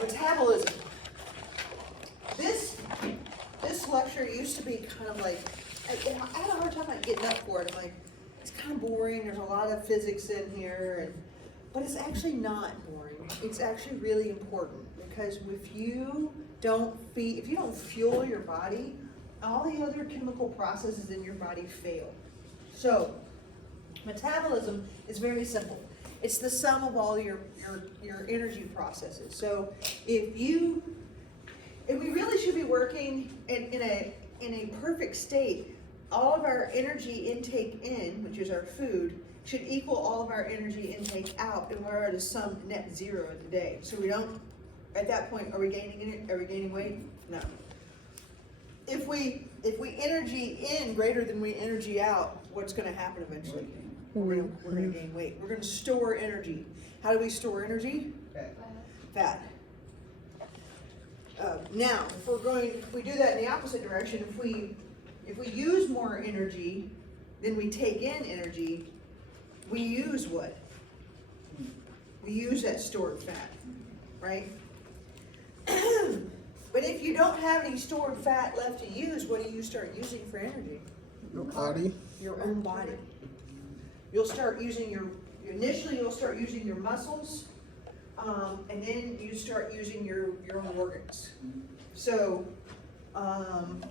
Metabolism. This lecture used to be kind of like, I had a hard time like getting up for it. I'm like, it's kind of boring. There's a lot of physics in here, but it's actually not boring. It's actually really important because if you don't fuel your body, all the other chemical processes in your body fail. So, metabolism is very simple. It's the sum of all your energy processes. So if we really should be working in a perfect state, all of our energy intake in, which is our food, should equal all of our energy intake out in order to sum net zero in the day. So we don't, at that point, are we gaining weight? No. If we energy in greater than we energy out, what's going to happen eventually? We're going to gain weight. We're going to store energy. How do we store energy? Fat. Now, if we do that in the opposite direction, if we use more energy than we take in energy, we use what? We use that stored fat, right? But if you don't have any stored fat left to use, what do you start using for energy? Your body. Your own body. You'll start using initially you'll start using your muscles, and then you start using your own organs. So, and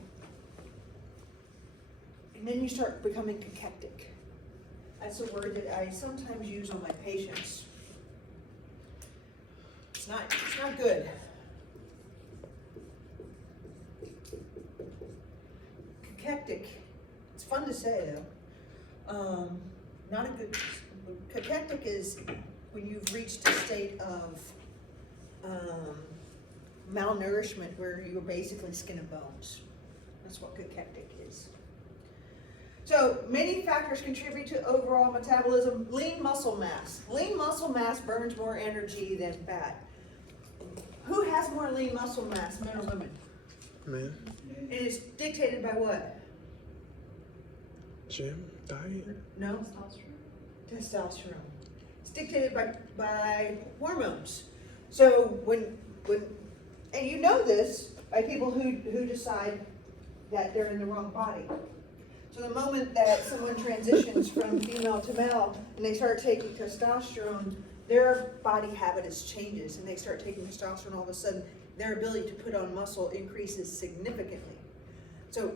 then you start becoming cachectic. That's a word that I sometimes use on my patients. It's not good. Cachectic. It's fun to say though. Not a good. Cachectic is when you've reached a state of malnourishment where you're basically skin and bones. That's what cachectic is. So many factors contribute to overall metabolism. Lean muscle mass. Lean muscle mass burns more energy than fat. Who has more lean muscle mass, men or women? Man. And it's dictated by what? Gym, diet. No? Testosterone. It's dictated by hormones. So and you know this by people who decide that they're in the wrong body. So the moment that someone transitions from female to male and they start taking testosterone, their body habitus changes and they start taking testosterone, all of a sudden their ability to put on muscle increases significantly. So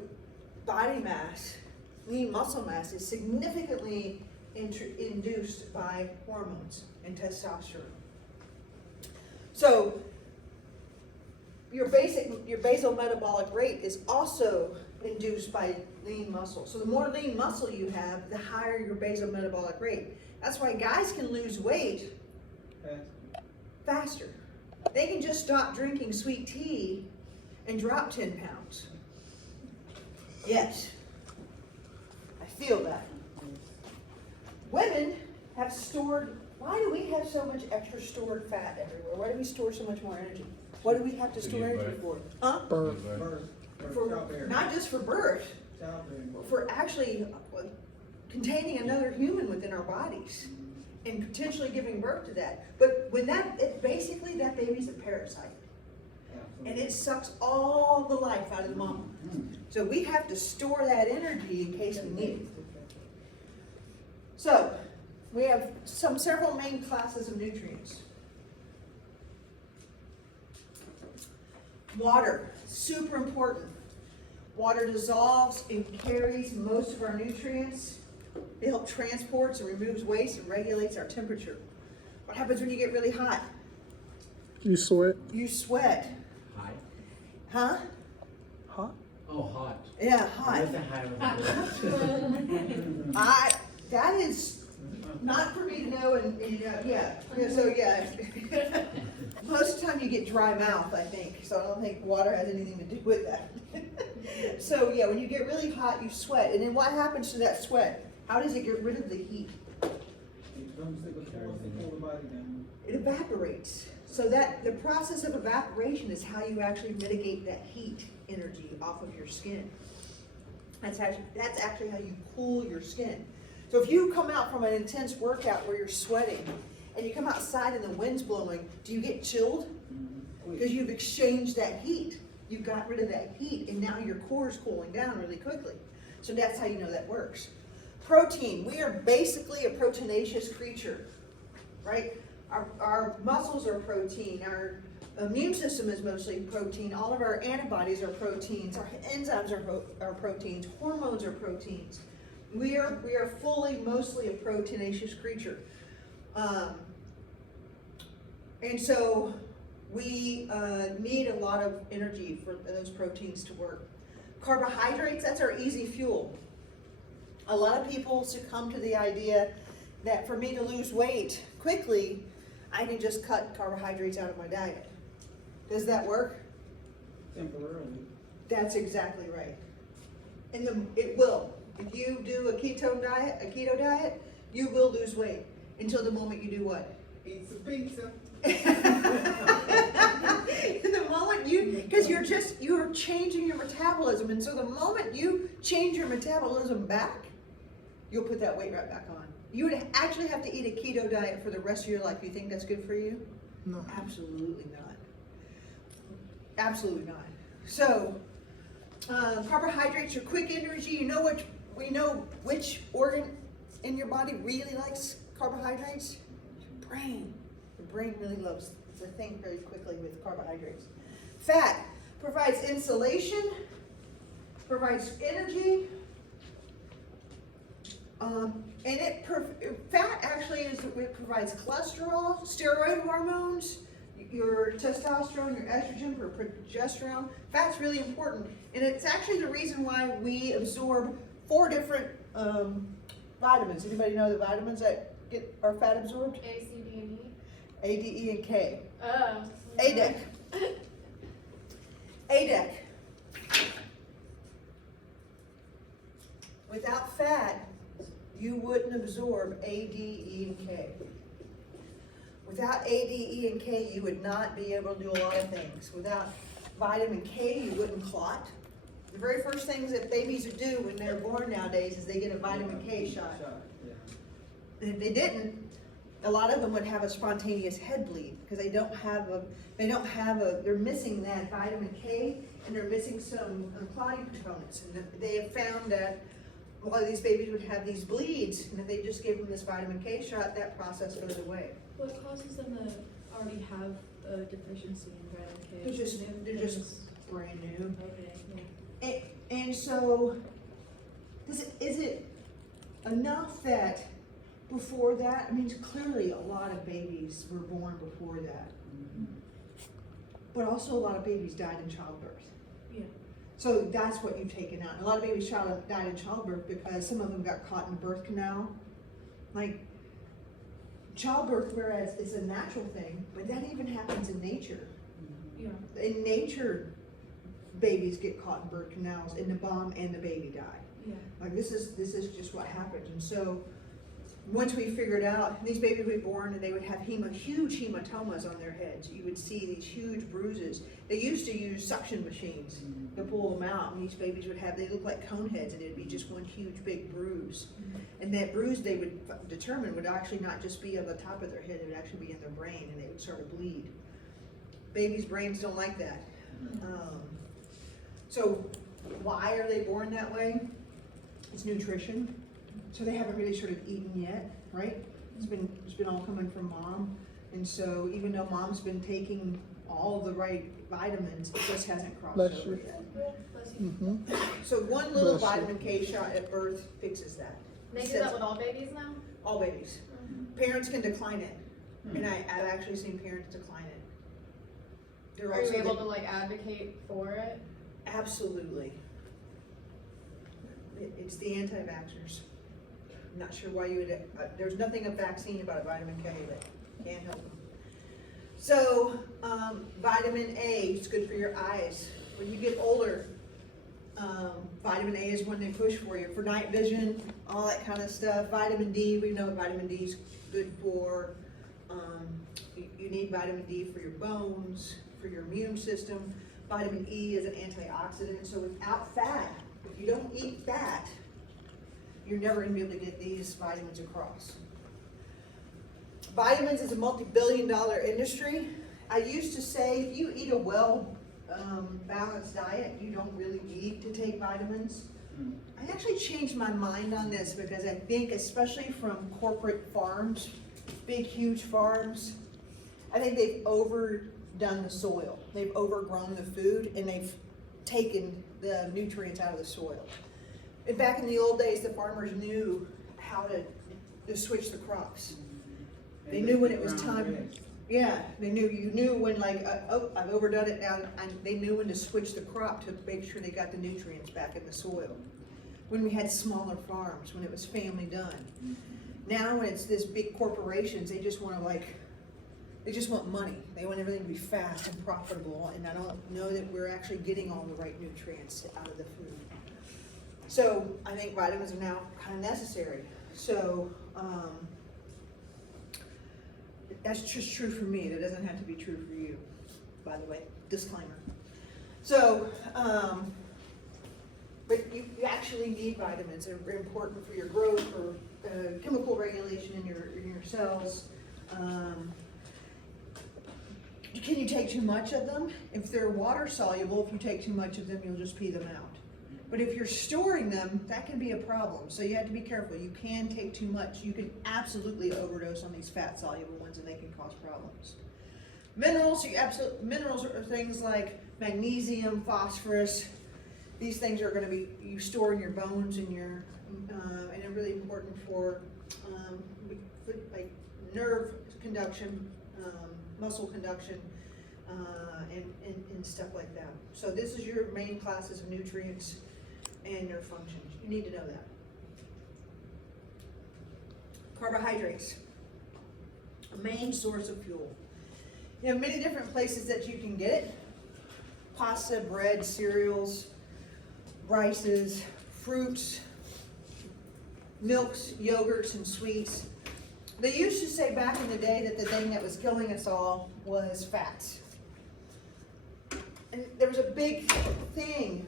body mass, lean muscle mass, is significantly induced by hormones and testosterone. So your basal metabolic rate is also induced by lean muscle. So the more lean muscle you have, the higher your basal metabolic rate. That's why guys can lose weight faster. They can just stop drinking sweet tea and drop 10 pounds. Yes, I feel that. Women have stored, why do we have so much extra stored fat everywhere? Why do we store so much more energy? What do we have to store energy for? Huh? Birth. Not just for birth, for actually containing another human within our bodies and potentially giving birth to that. But when basically that baby's a parasite. And it sucks all the life out of the mama. So we have to store that energy in case we need it. So we have several main classes of nutrients. Water, super important. Water dissolves and carries most of our nutrients. It helps transports and removes waste and regulates our temperature. What happens when you get really hot? You sweat. You sweat. Hot? Huh? Hot? Oh, hot. Yeah, hot. Where's the hot? That is not for me to know, and yeah. So yeah, most of the time you get dry mouth, I think. So I don't think water has anything to do with that. So yeah, when you get really hot, you sweat, and then what happens to that sweat? How does it get rid of the heat? It evaporates. So that the process of evaporation is how you actually mitigate that heat energy off of your skin. That's actually how you cool your skin. So if you come out from an intense workout where you're sweating and you come outside and the wind's blowing, do you get chilled? because you've exchanged that heat. You got rid of that heat, and now your core is cooling down really quickly. So that's how you know that works. Protein, we are basically a proteinaceous creature, right? Our muscles are protein, our immune system is mostly protein, all of our antibodies are proteins, our enzymes are proteins, hormones are proteins. We are fully, mostly a proteinaceous creature. And so we need a lot of energy for those proteins to work. Carbohydrates, that's our easy fuel. A lot of people succumb to the idea that for me to lose weight quickly, I can just cut carbohydrates out of my diet. Does that work? Temporarily. That's exactly right. And it will. If you do a keto diet, you will lose weight until the moment you do what? Eat some pizza. The moment because you're changing your metabolism, and so the moment you change your metabolism back, you'll put that weight right back on. You would actually have to eat a keto diet for the rest of your life. You think that's good for you? No. Absolutely not. Absolutely not. So, carbohydrates are quick energy. We know which organ in your body really likes carbohydrates? Your brain. The brain really loves to think very quickly with carbohydrates. Fat provides insulation, provides energy, fat actually it provides cholesterol, steroid hormones, your testosterone, your estrogen, your progesterone. Fat's really important, and it's actually the reason why we absorb 4 different vitamins. Anybody know the vitamins that are fat absorbed? A, C, D, and E. A, D, E, and K. Oh. ADEC. ADEC. Without fat, you wouldn't absorb A, D, E, and K. Without A, D, E, and K, you would not be able to do a lot of things. Without vitamin K, you wouldn't clot. The very first things that babies do when they're born nowadays is they get a vitamin K shot. Yeah. And if they didn't, a lot of them would have a spontaneous head bleed because they're missing that vitamin K, and they're missing some clotting components. And they have found that a lot of these babies would have these bleeds, and if they just gave them this vitamin K shot, that process goes away. What causes them to already have a deficiency in vitamin K? They're just brand new. Okay, yeah. And so, is it enough that before that, I mean, clearly a lot of babies were born before that, but also a lot of babies died in childbirth. Yeah. So that's what you've taken out. A lot of babies died in childbirth because some of them got caught in the birth canal. Like, childbirth, whereas it's a natural thing, but that even happens in nature. Yeah. In nature, babies get caught in birth canals, and the mom and the baby die. Yeah. Like, this is just what happens. And so once we figured out, these babies would be born and they would have huge hematomas on their heads. You would see these huge bruises. They used to use suction machines to pull them out, and these babies they look like cone heads, and it'd be just one huge big bruise. And that bruise they would determine would actually not just be on the top of their head, it would actually be in their brain, and they would start to bleed. Babies' brains don't like that. So why are they born that way? It's nutrition. So they haven't really started eating yet, right? It's been all coming from mom. And so even though mom's been taking all the right vitamins, it just hasn't crossed Bless over you. yet. Mm-hmm. So one little Bless you. vitamin K shot at birth fixes that. They do that with all babies now? All babies. Parents can decline it. And I've actually seen parents decline it. They're Are you also able to like advocate for it? Absolutely. It's the anti-vaxxers. I'm not sure why you would, there's nothing a vaccine about vitamin K that can't help them. So, vitamin A is good for your eyes. When you get older, vitamin A is one they push for you, for night vision, all that kind of stuff. Vitamin D, we know vitamin D is good for. You need vitamin D for your bones, for your immune system. Vitamin E is an antioxidant. So without fat, if you don't eat fat, you're never going to be able to get these vitamins across. Vitamins is a multi-billion-dollar industry, I used to say, if you eat a well balanced diet, you don't really need to take vitamins. I actually changed my mind on this because I think, especially from corporate farms, big, huge farms, I think they've overdone the soil. They've overgrown the food and they've taken the nutrients out of the soil. And back in the old days, the farmers knew how to switch the crops. They knew when it was time. Yeah, they knew, you knew when like, oh, I've overdone it now, and they knew when to switch the crop to make sure they got the nutrients back in the soil. When we had smaller farms, when it was family done. Now when it's this big corporations, they just wanna they just want money. They want everything to be fast and profitable, and I don't know that we're actually getting all the right nutrients out of the food. So I think vitamins are now kind of necessary. So, that's just true for me. That doesn't have to be true for you, by the way, disclaimer. So, but you actually need vitamins. They're important for your growth, for chemical regulation in your cells. Can you take too much of them? If they're water soluble, if you take too much of them, you'll just pee them out. But if you're storing them, that can be a problem. So you have to be careful. You can take too much. You can absolutely overdose on these fat soluble ones and they can cause problems. Minerals, minerals are things like magnesium, phosphorus. These things are going to be, you store in your bones and and they're really important for like nerve conduction, muscle conduction, and stuff like that. So this is your main classes of nutrients and their functions. You need to know that. Carbohydrates, a main source of fuel. You have many different places that you can get it. Pasta, bread, cereals, rices, fruits, milks, yogurts, and sweets. They used to say back in the day that the thing that was killing us all was fats. And there was a big thing.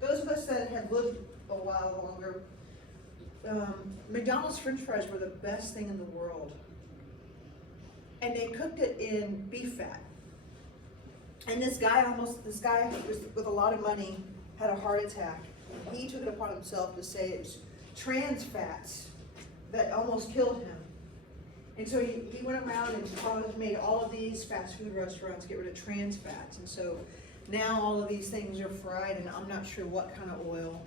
Those of us that had lived a while longer, McDonald's French fries were the best thing in the world. And they cooked it in beef fat. And this guy was with a lot of money had a heart attack. And he took it upon himself to say it was trans fats that almost killed him. And so he went around and made all of these fast food restaurants get rid of trans fats. And so now all of these things are fried, and I'm not sure what kind of oil.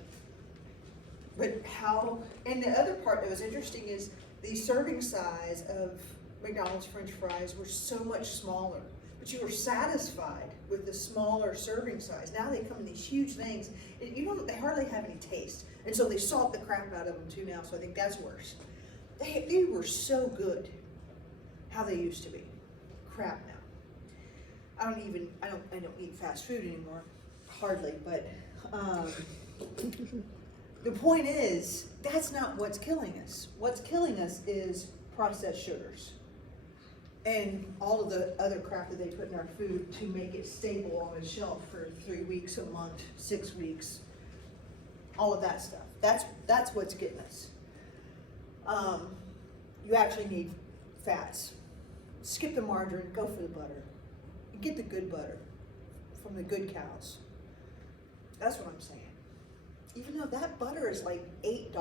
But how, and the other part that was interesting is the serving size of McDonald's French fries were so much smaller. But you were satisfied with the smaller serving size. Now they come in these huge things, and they hardly have any taste. And so they salt the crap out of them too now, so I think that's worse. They were so good how they used to be. Crap now. I don't eat fast food anymore, hardly, but the point is, that's not what's killing us. What's killing us is processed sugars and all of the other crap that they put in our food to make it stable on the shelf for 3 weeks, a month, 6 weeks, all of that stuff. That's what's getting us. You actually need fats. Skip the margarine, go for the butter. Get the good butter from the good cows. That's what I'm saying. Even though that butter is like $8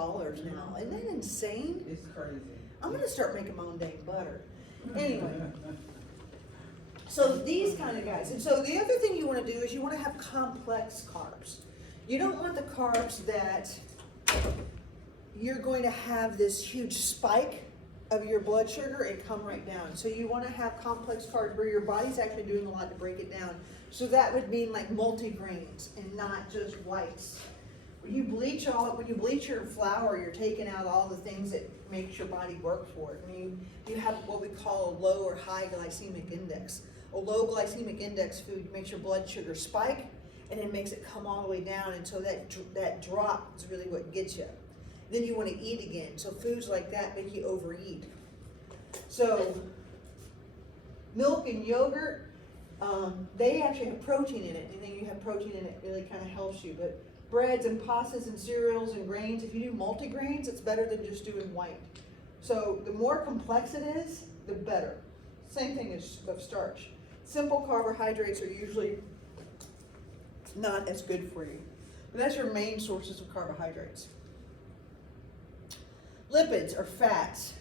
now. Isn't that insane? It's crazy. I'm gonna start making my own dang butter. Anyway, so these kind of guys. And so the other thing you wanna do is you wanna have complex carbs. You don't want the carbs that you're going to have this huge spike of your blood sugar and come right down. So you want to have complex carbs where your body's actually doing a lot to break it down. So that would mean like multigrains and not just whites. When you bleach your flour, you're taking out all the things that makes your body work for it. I mean, you have what we call a low or high glycemic index. A low glycemic index food makes your blood sugar spike and it makes it come all the way down, and so that drop is really what gets you. Then you want to eat again. So foods like that make you overeat. So milk and yogurt, they actually have protein in it. And then you have protein in it, really kind of helps you. But breads and pastas and cereals and grains, if you do multigrains, it's better than just doing white. So the more complex it is, the better. Same thing as of starch. simple carbohydrates are usually not as good for you. But that's your main sources of carbohydrates. Lipids are fats.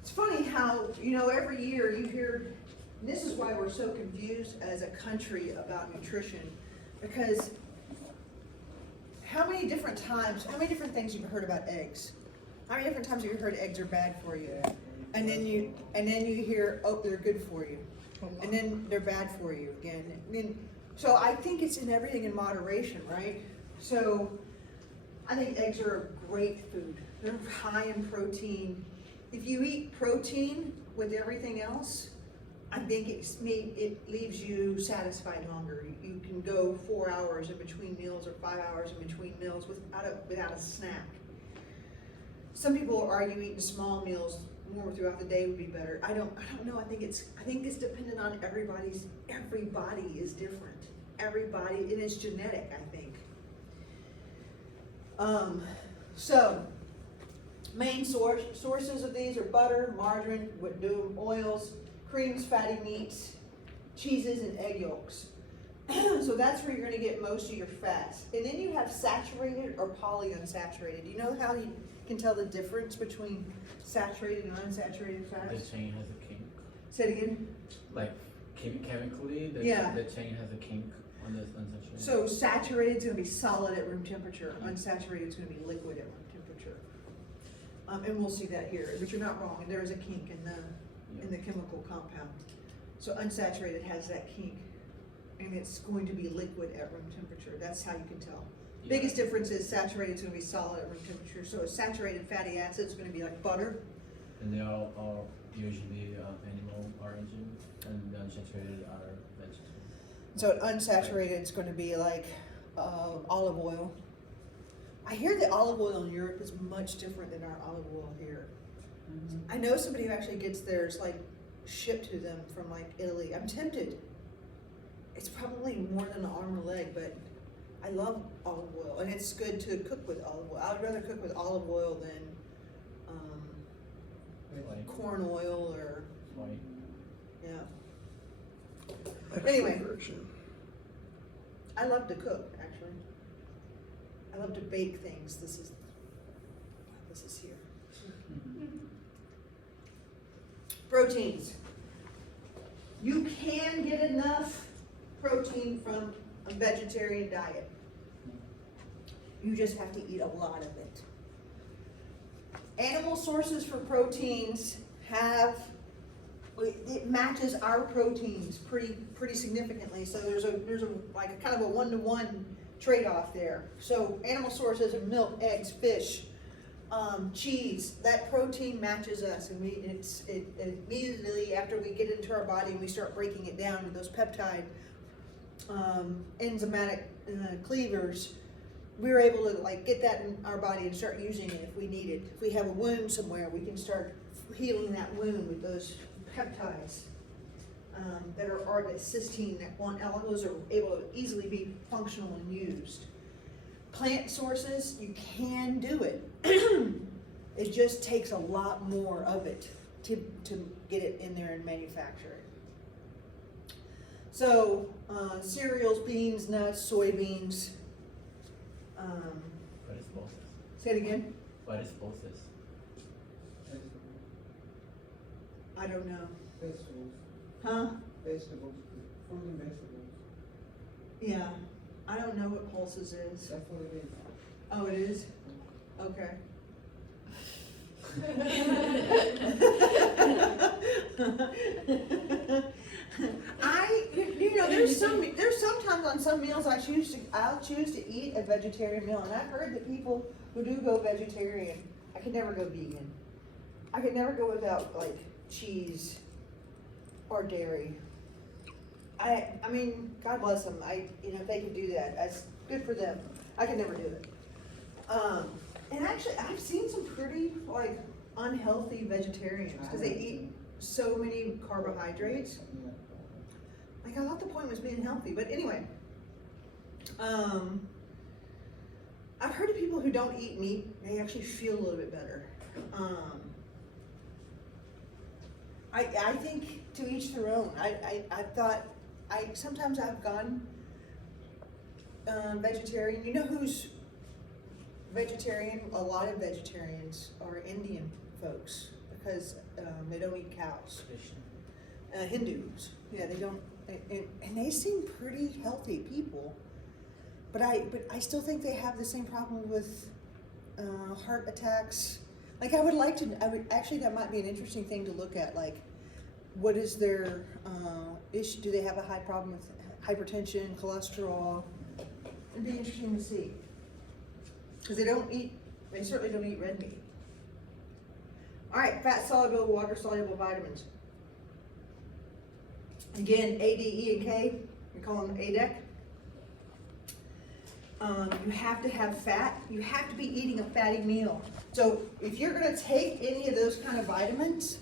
It's funny how, every year you hear, and this is why we're so confused as a country about nutrition, because how many different things you've heard about eggs? How many different times have you heard eggs are bad for you? And then you hear, oh, they're good for you. And then they're bad for you again. So I think it's in everything in moderation, right? So I think eggs are a great food. They're high in protein. If you eat protein with everything else, I think it leaves you satisfied longer. You can go 4 hours in between meals or 5 hours in between meals without a snack. Some people argue eating small meals more throughout the day would be better. I don't know. I think it's dependent on every body is different. Everybody, and it's genetic, I think. So main sources of these are butter, margarine, oils, creams, fatty meats, cheeses, and egg yolks. So that's where you're going to get most of your fats. And then you have saturated or polyunsaturated. You know how you can tell the difference between saturated and unsaturated fats? The chain has a kink. Say it again. Like chemically, the chain has a kink on this unsaturated. So saturated is going to be solid at room temperature. Unsaturated is going to be liquid at room temperature. And we'll see that here. But you're not wrong. There is a kink in the chemical compound. So unsaturated has that kink, and it's going to be liquid at room temperature. That's how you can tell. Yeah. Biggest difference is saturated is going to be solid at room temperature. So a saturated fatty acid is going to be like butter. And they are usually animal origin, and the unsaturated are vegetable. So unsaturated is going to be like olive oil. I hear the olive oil in Europe is much different than our olive oil here. I know somebody who actually gets theirs like shipped to them from like Italy. I'm tempted. It's probably more than an arm or leg, but I love olive oil, and it's good to cook with olive oil. I would rather cook with olive oil than Like corn oil or white. Extra Anyway. virgin. I love to cook, actually. I love to bake things. This is here. Proteins. You can get enough protein from a vegetarian diet. You just have to eat a lot of it. Animal sources for proteins it matches our proteins pretty significantly. So there's a like kind of a 1-to-1 trade-off there. So animal sources are milk, eggs, fish, cheese. That protein matches us, and it immediately after we get into our body and we start breaking it down with those peptide enzymatic cleavers, we're able to like get that in our body and start using it if we need it. If we have a wound somewhere, we can start healing that wound with those peptides that are that cysteine, all those are able to easily be functional and used. Plant sources, you can do it. It just takes a lot more of it to get it in there and manufacture it. So cereals, beans, nuts, soybeans. What is pulses? Say it again. What is pulses? I don't know. Vegetables, Huh? vegetables, fruit and vegetables. Yeah. I don't know what pulses is. That's what it is. Oh, it is? Okay. There's sometimes on some meals I'll choose to eat a vegetarian meal, and I've heard that people who do go vegetarian, I could never go vegan. I could never go without like cheese or dairy. I mean, God bless them. If they can do that, that's good for them. I could never do it. And actually, I've seen some pretty like unhealthy vegetarians because they eat so many carbohydrates. Like I thought the point was being healthy, but anyway. I've heard of people who don't eat meat, they actually feel a little bit better. I think to each their own. I thought, sometimes I've gone vegetarian. You know who's vegetarian? A lot of vegetarians are Indian folks because they don't eat cows. Hindus, yeah, they don't, and they seem pretty healthy people. But I still think they have the same problem with heart attacks. Like I would actually, that might be an interesting thing to look at. Like, what is their issue? Do they have a high problem with hypertension, cholesterol? It'd be interesting to see. Because they certainly don't eat red meat. All right, fat soluble, water soluble vitamins. Again, A, D, E, and K, we call them ADEC. You have to have fat. You have to be eating a fatty meal. So if you're going to take any of those kind of vitamins,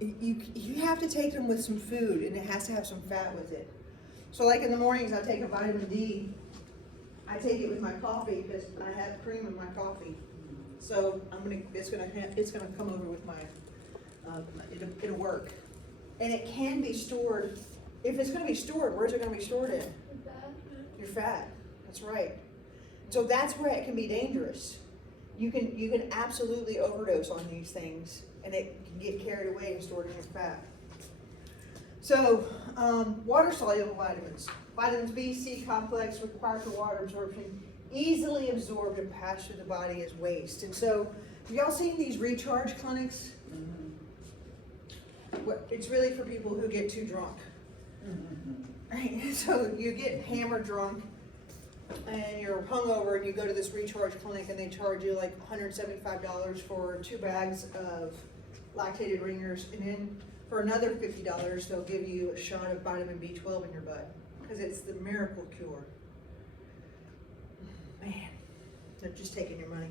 you have to take them with some food, and it has to have some fat with it. So like in the mornings, I take a vitamin D. I take it with my coffee because I have cream in my coffee. So it's gonna come over with my. It'll work, and it can be stored. If it's going to be stored, where's it going to be stored in? Your fat. That's right. So that's where it can be dangerous. You can absolutely overdose on these things, and it can get carried away and stored in your fat. So, water soluble vitamins. Vitamins B, C complex required for water absorption, easily absorbed and passed through the body as waste. And so, have y'all seen these recharge clinics? It's really for people who get too drunk. Right? So you get hammered drunk and you're hungover and you go to this recharge clinic and they charge you like $175 for 2 bags of lactated ringers, and then for another $50 they'll give you a shot of vitamin B12 in your butt because it's the miracle cure. Man, they're just taking your money.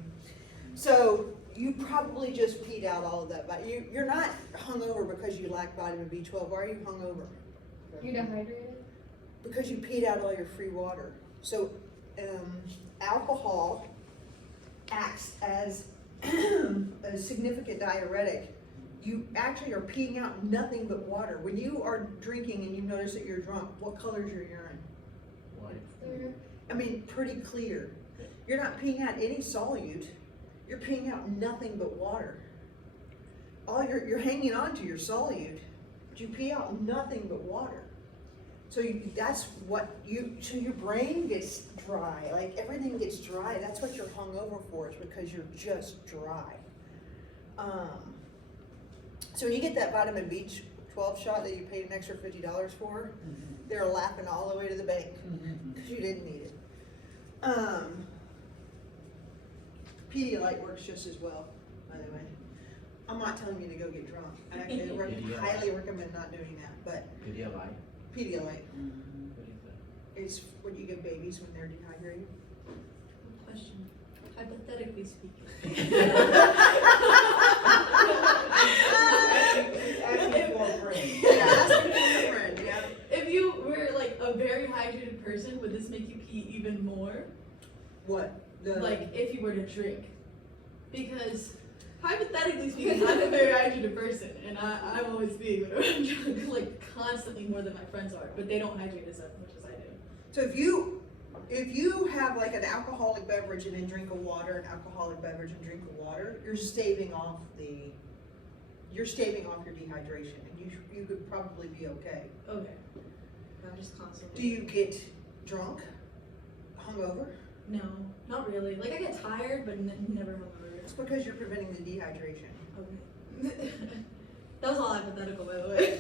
So you probably just peed out all of that, but you're not hungover because you lack vitamin B12. Why are you hungover? You're dehydrated? Because you peed out all your free water. So alcohol acts as a significant diuretic. You actually are peeing out nothing but water. When you are drinking and you notice that you're drunk, what color is your urine? White. I mean, pretty clear. You're not peeing out any solute. You're peeing out nothing but water. You're hanging on to your solute, but you pee out nothing but water. So so your brain gets dry, like everything gets dry. That's what you're hungover for, is because you're just dry. So when you get that vitamin B12 shot that you paid an extra $50 for, they're laughing all the way to the bank because you didn't need it. Pedialyte works just as well, by the way. I'm not telling you to go get drunk. I actually highly recommend not doing that, but Pedialyte. Pedialyte. What is that? It's what you give babies when they're dehydrated. Question. Hypothetically speaking. Asking for a friend. Yeah, asking for a friend, yeah. If you were like a very hydrated person, would this make you pee even more? What? Like if you were to drink? Because hypothetically speaking, I'm a very hydrated person, and I'm always peeing whenever I'm drunk, like constantly more than my friends are, but they don't hydrate as much as I do. So if you have like an alcoholic beverage and then drink a water, an alcoholic beverage and drink a water, you're staving off your dehydration, and you could probably be okay. Okay. I'm just constantly. Do you get drunk? Hungover? No, not really. Like I get tired, but never hungover. It's because you're preventing the dehydration. Okay. That was all hypothetical, by the way.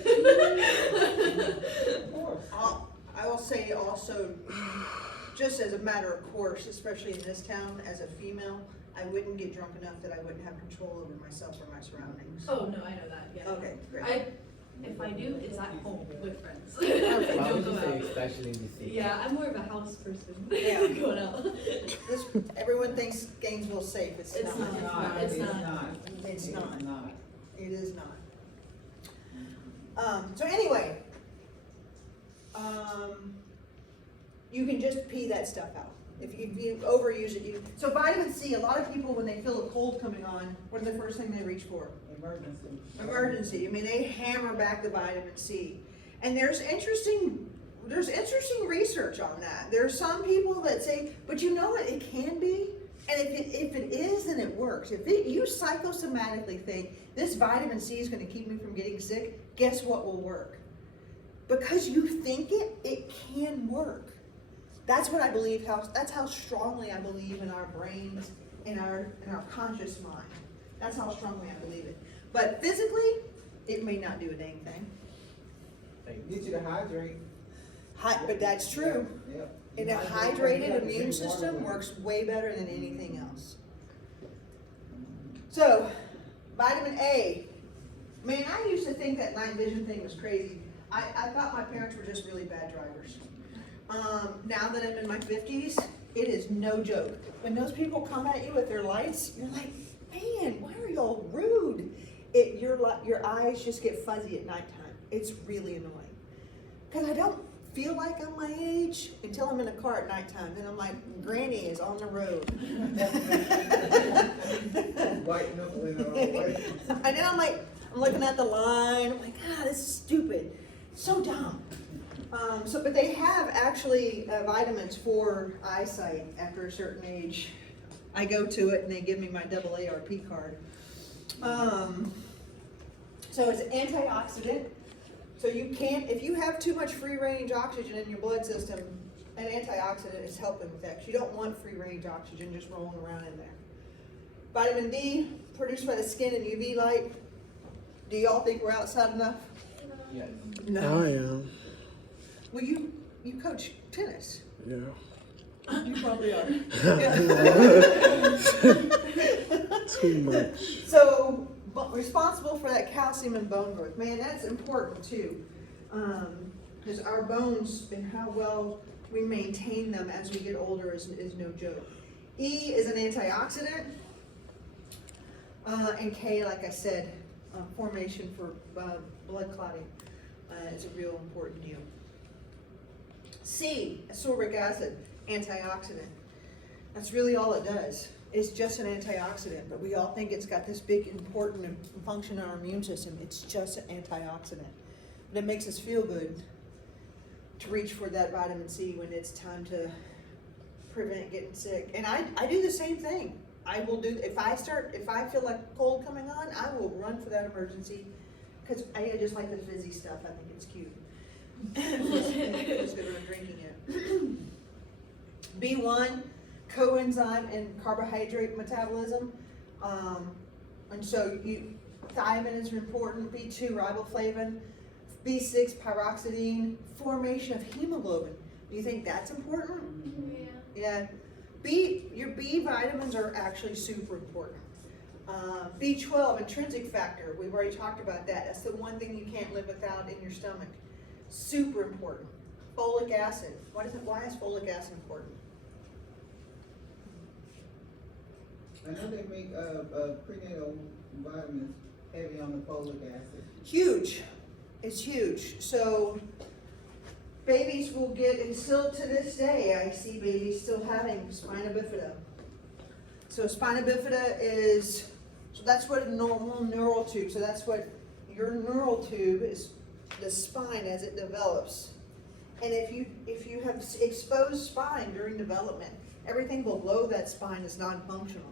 Of course. I will say also, just as a matter of course, especially in this town, as a female, I wouldn't get drunk enough that I wouldn't have control over myself or my surroundings. Oh no, I know that. Yeah. Okay, great. If I do, it's at home with friends. Okay. Why Don't would you go say out. especially in the city? Yeah, I'm more of a house person. Yeah. Going out. Everyone thinks Gainesville's safe. It's It's not. not. It's not. not. It's It's not. not. It is not. So anyway, you can just pee that stuff out. If you overuse it, so vitamin C, a lot of people when they feel a cold coming on, what are the first thing they reach for? Emergency. I mean, they hammer back the vitamin C. And there's interesting research on that. There's some people that say, but you know what, it can be. And if it is, then it works. If you psychosomatically think this vitamin C is going to keep me from getting sick, guess what will work? Because you think it can work. That's what I believe. That's how strongly I believe in our brains, in our conscious mind. That's how strongly I believe it. But physically, it may not do a dang thing. Get you to hydrate. But that's true. Yep. And a hydrated immune system works way better than anything else. So, vitamin A. Man, I used to think that night vision thing was crazy. I thought my parents were just really bad drivers. Now that I'm in my 50s, it is no joke. When those people come at you with their lights, you're like, man, why are y'all rude? Your eyes just get fuzzy at nighttime. It's really annoying. Because I don't feel like I'm my age until I'm in a car at nighttime. Then I'm like, Granny is on the road. White knuckle in the wrong way. And then I'm looking at the line. I'm like, this is stupid. So dumb. But they have actually vitamins for eyesight after a certain age. I go to it and they give me my AARP card. So it's an antioxidant. So you can't, if you have too much free range oxygen in your blood system, an antioxidant is helping with that. 'Cause you don't want free range oxygen just rolling around in there. Vitamin D, produced by the skin and UV light. Do y'all think we're outside enough? Yes. I am. Well, you coach tennis. Yeah. You probably are. Too much. So, responsible for that calcium and bone growth. Man, that's important too. Because our bones and how well we maintain them as we get older is no joke. E is an antioxidant. And K, like I said, formation for blood clotting. It's a real important deal. C, ascorbic acid, antioxidant. That's really all it does. It's just an antioxidant, but we all think it's got this big important function in our immune system. It's just an antioxidant. But it makes us feel good to reach for that vitamin C when it's time to prevent getting sick. And I do the same thing. I will do, if I feel like cold coming on, I will run for that emergency because I just like the fizzy stuff. I think it's cute. It's good when I'm drinking it. B1, coenzyme and carbohydrate metabolism. And so thiamine is important, B2, riboflavin, B6, pyroxidine, formation of hemoglobin. Do you think that's important? Yeah. Your B vitamins are actually super important. B12, intrinsic factor, we've already talked about that. That's the one thing you can't live without in your stomach. Super important. Folic acid. Why is folic acid important? I know they make prenatal vitamins heavy on the folic acid. Huge. It's huge. So babies will get, and still to this day, I see babies still having spina bifida. So spina bifida is, so that's what a normal neural tube, so that's what your neural tube is, the spine as it develops. And if you have exposed spine during development, everything below that spine is non-functional.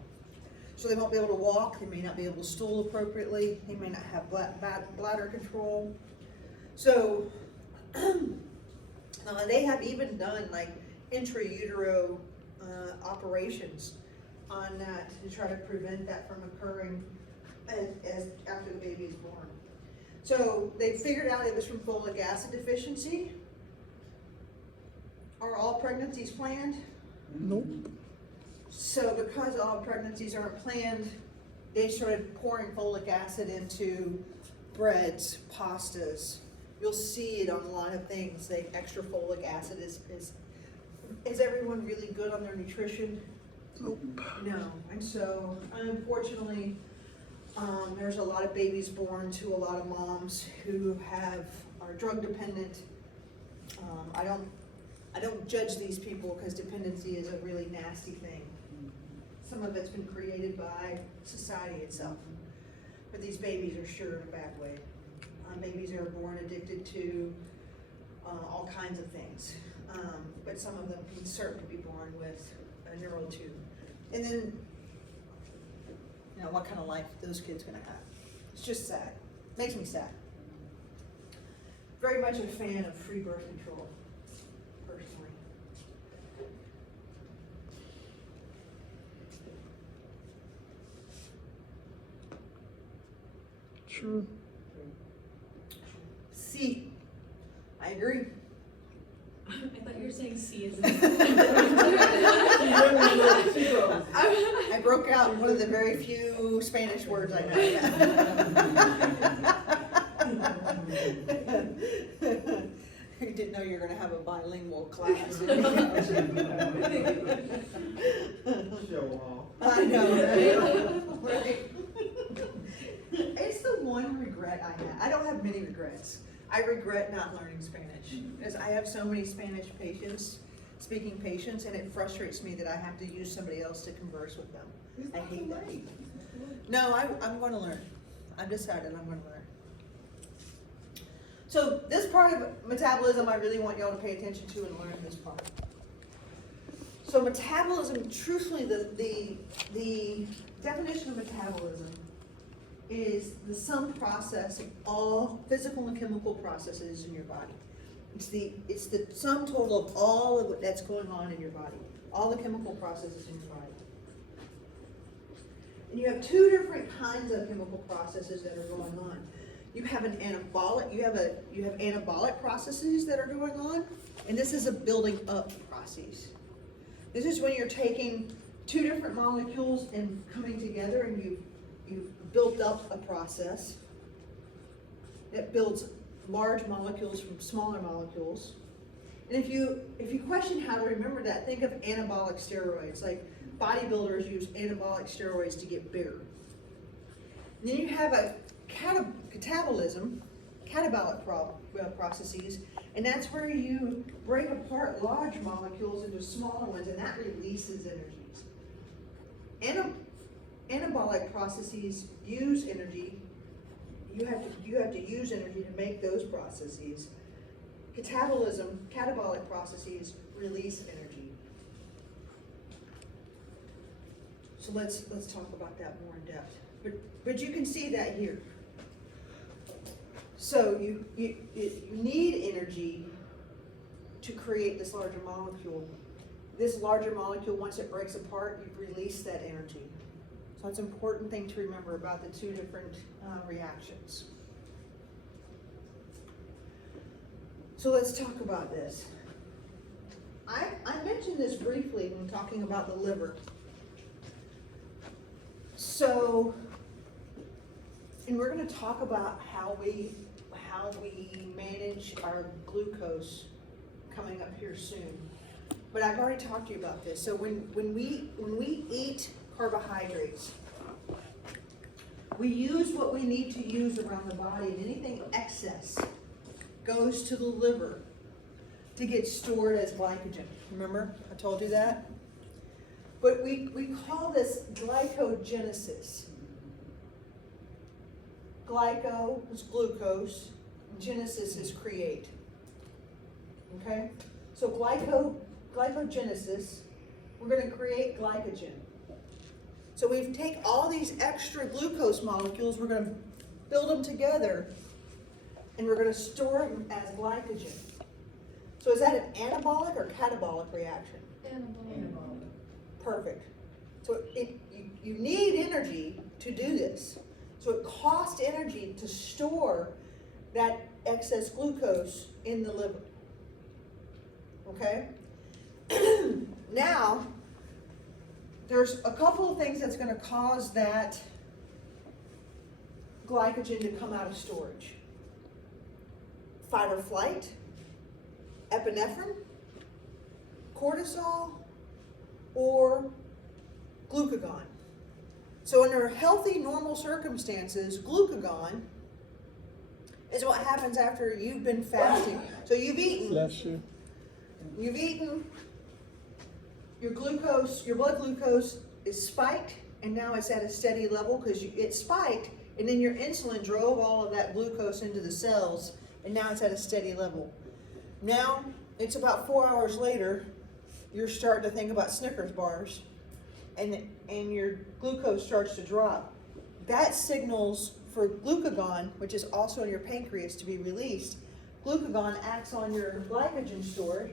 So they won't be able to walk, they may not be able to stool appropriately, they may not have bladder control. So they have even done like intrautero operations on that to try to prevent that from occurring as after the baby is born. So they figured out it was from folic acid deficiency. Are all pregnancies planned? Nope. So because all pregnancies aren't planned, they started pouring folic acid into breads, pastas. You'll see it on a lot of things, like extra folic acid is everyone really good on their nutrition? Nope. No, and so unfortunately, there's a lot of babies born to a lot of moms who are drug dependent. I don't judge these people because dependency is a really nasty thing. Some of it's been created by society itself. but these babies are sure in a bad way. Babies are born addicted to all kinds of things, but some of them can certainly be born with a neural tube. And then, you know, what kind of life those kids gonna have? It's just sad. Makes me sad. Very much a fan of free birth control, personally. True. C. I agree. I thought you were saying C as in. I broke out one of the very few Spanish words I know. You didn't know you were gonna have a bilingual class. Show off. I know, right? Right. It's the one regret I have. I don't have many regrets. I regret not learning Spanish, because I have so many Spanish patients, speaking patients, and it frustrates me that I have to use somebody else to converse with them. I hate that. No, I'm going to learn. I've decided I'm going to learn. So this part of metabolism, I really want y'all to pay attention to and learn this part. So metabolism, truthfully, the definition of metabolism is the sum process of all physical and chemical processes in your body. It's the sum total of all of what that's going on in your body, all the chemical processes in your body. And you have two different kinds of chemical processes that are going on. You have an anabolic, you have anabolic processes that are going on, and this is a building up process. This is when you're taking two different molecules and coming together, and you've built up a process that builds large molecules from smaller molecules. And if you question how to remember that, think of anabolic steroids. Like bodybuilders use anabolic steroids to get bigger. And then you have a catabolic processes, and that's where you break apart large molecules into smaller ones, and that releases energies. Anabolic processes use energy. You have to use energy to make those processes. Catabolic processes release energy. So let's talk about that more in depth. But you can see that here. So you need energy to create this larger molecule. This larger molecule, once it breaks apart, you release that energy. So it's an important thing to remember about the two different reactions. So let's talk about this. I mentioned this briefly when talking about the liver. So, and we're going to talk about how we manage our glucose coming up here soon. But I've already talked to you about this. So when we eat carbohydrates, we use what we need to use around the body, and anything excess goes to the liver to get stored as glycogen. Remember, I told you that? But we call this glycogenesis. Glyco is glucose, genesis is create. Okay? So glycogenesis, we're going to create glycogen. So we take all these extra glucose molecules, we're going to build them together, and we're going to store them as glycogen. So is that an anabolic or catabolic reaction? Anabolic. Perfect. So you need energy to do this. So it costs energy to store that excess glucose in the liver. Okay? Now, there's a couple of things that's going to cause that glycogen to come out of storage. Fight or flight, epinephrine, cortisol, or glucagon. So under healthy, normal circumstances, glucagon is what happens after you've been fasting. So you've eaten, Bless you. your glucose, your blood glucose is spiked, and now it's at a steady level because it spiked, And then your insulin drove all of that glucose into the cells, and now it's at a steady level. Now, it's about 4 hours later, you're starting to think about Snickers bars, and your glucose starts to drop. That signals for glucagon, which is also in your pancreas, to be released. Glucagon acts on your glycogen storage,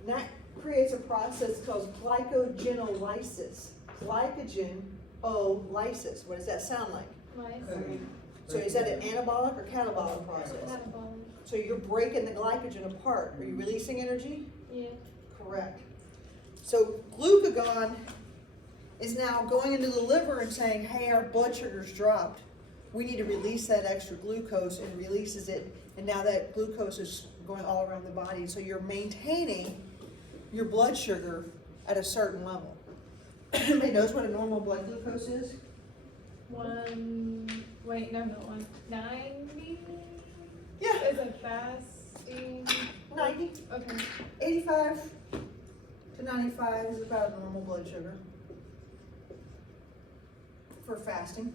and that creates a process called glycogenolysis. Glycogen-o-lysis. What does that sound like? So is that an anabolic or catabolic process? Catabolic. So you're breaking the glycogen apart. Are you releasing energy? Yeah. Correct. So glucagon is now going into the liver and saying, hey, our blood sugar's dropped. We need to release that extra glucose, and releases it. And now that glucose is going all around the body. So you're maintaining your blood sugar at a certain level. Anybody knows what a normal blood glucose is? 190? Yeah. Is it fasting? 90. Okay. 85 to 95 is about a normal blood sugar for fasting.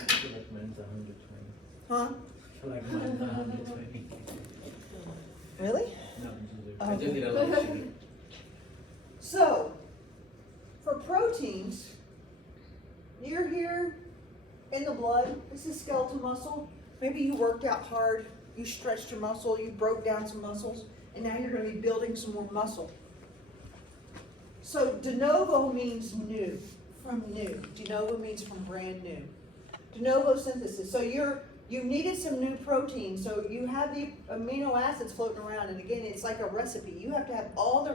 I feel like mine's 120. Huh? I feel like mine's 120. Really? No, I Oh. just did a lot of sugar. So, for proteins, you're here in the blood. This is skeletal muscle. Maybe you worked out hard, you stretched your muscle, you broke down some muscles, and now you're going to be building some more muscle. So, de novo means new, from new. De novo means from brand new. De novo synthesis. So you needed some new protein. So you have the amino acids floating around, and again, it's like a recipe. You have to have all the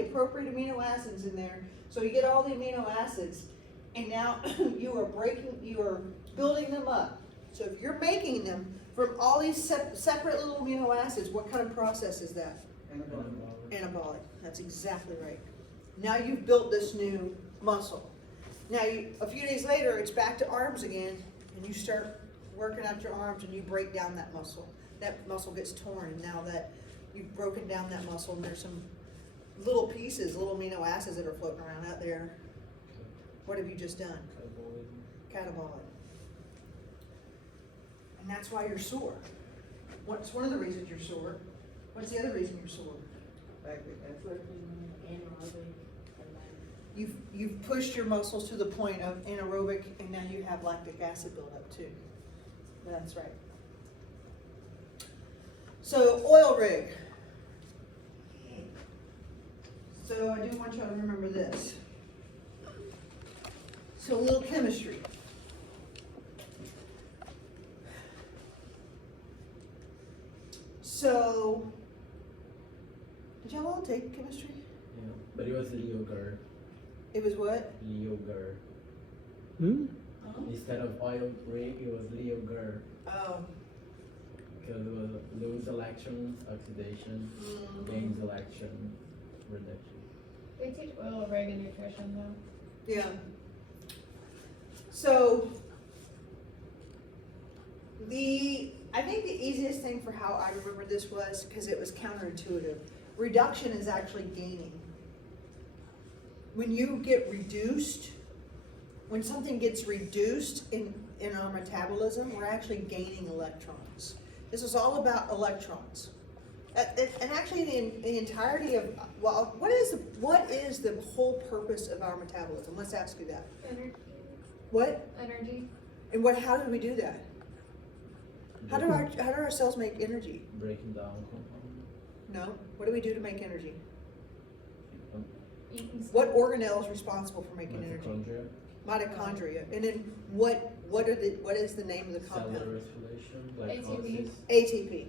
appropriate amino acids in there. So you get all the amino acids, and now you are building them up. So if you're making them from all these separate little amino acids, what kind of process is that? Anabolic. That's exactly right. Now you've built this new muscle. Now a few days later, it's back to arms again, and you start working out your arms, and you break down that muscle. That muscle gets torn, and now that you've broken down that muscle, and there's some little pieces, little amino acids that are floating around out there. What have you just done? Catabolic. And that's why you're sore. What's one of the reasons you're sore? What's the other reason you're sore? You've pushed your muscles to the point of anaerobic, and now you have lactic acid buildup too. That's right. So oil rig. So I do want you to remember this. So a little chemistry. So, did y'all all take chemistry? Yeah, but it was Leo Gur. It was what? Leo Gur. Instead of oil rig, it was Leo Gur. Oh. Because it was lose electrons, oxidation, gains electron, reduction. They teach oil rig in nutrition though. Yeah. So, I think the easiest thing for how I remember this was, because it was counterintuitive, reduction is actually gaining. When you get reduced, when something gets reduced in our metabolism, we're actually gaining electrons. This is all about electrons. And actually the entirety of, well, what is the whole purpose of our metabolism? Let's ask you that. Energy. What? Energy. And how do we do that? How do our cells make energy? Breaking down compound. No. What do we do to make energy? Eating stuff. What organelle is responsible for making energy? Mitochondria. Mitochondria. And then what is the name of the compound? Cellular respiration, ATP. glycolysis. ATP.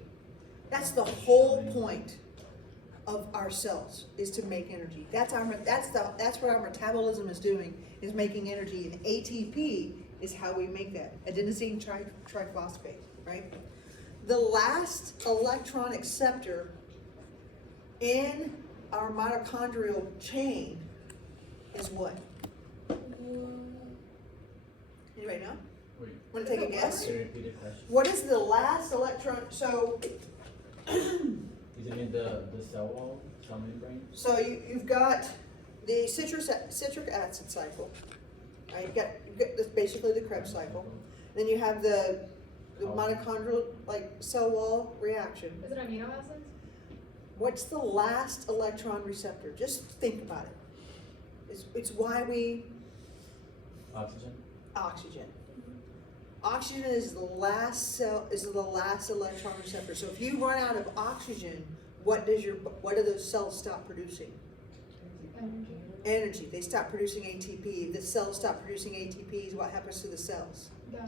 That's the whole point of our cells, is to make energy. That's what our metabolism is doing, is making energy. And ATP is how we make that. Adenosine triphosphate, right? The last electron acceptor in our mitochondrial chain is what? Anybody know? Wait, Want to take a guess? can you repeat the question? What is the last electron? So Is it in the cell wall, cell membrane? you've got the citric acid cycle, right? That's basically the Krebs cycle. Then you have the mitochondrial, like, cell wall reaction. Is it amino acids? What's the last electron receptor? Just think about it. It's why we, Oxygen? oxygen. Oxygen is the last electron receptor. So if you run out of oxygen, what do those cells stop producing? Energy. Energy. They stop producing ATP. If the cells stop producing ATPs, what happens to the cells? Die.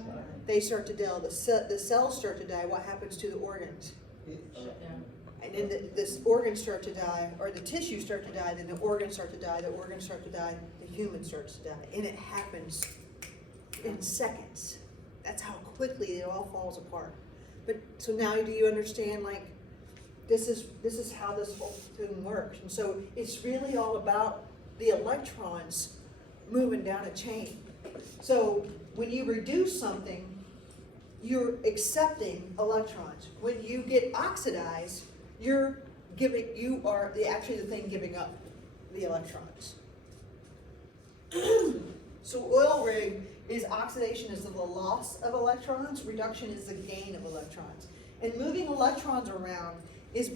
They start to die. The cells start to die. What happens to the organs? Shut down. And then the organs start to die, or the tissues start to die, then the organs start to die, the organs start to die, the human starts to die. And it happens in seconds. That's how quickly it all falls apart. But, so now do you understand, like, this is how this whole thing works. And so it's really all about the electrons moving down a chain. So when you reduce something, you're accepting electrons. When you get oxidized, you are actually the thing giving up the electrons. So oil rig is oxidation is the loss of electrons, reduction is the gain of electrons. And moving electrons around is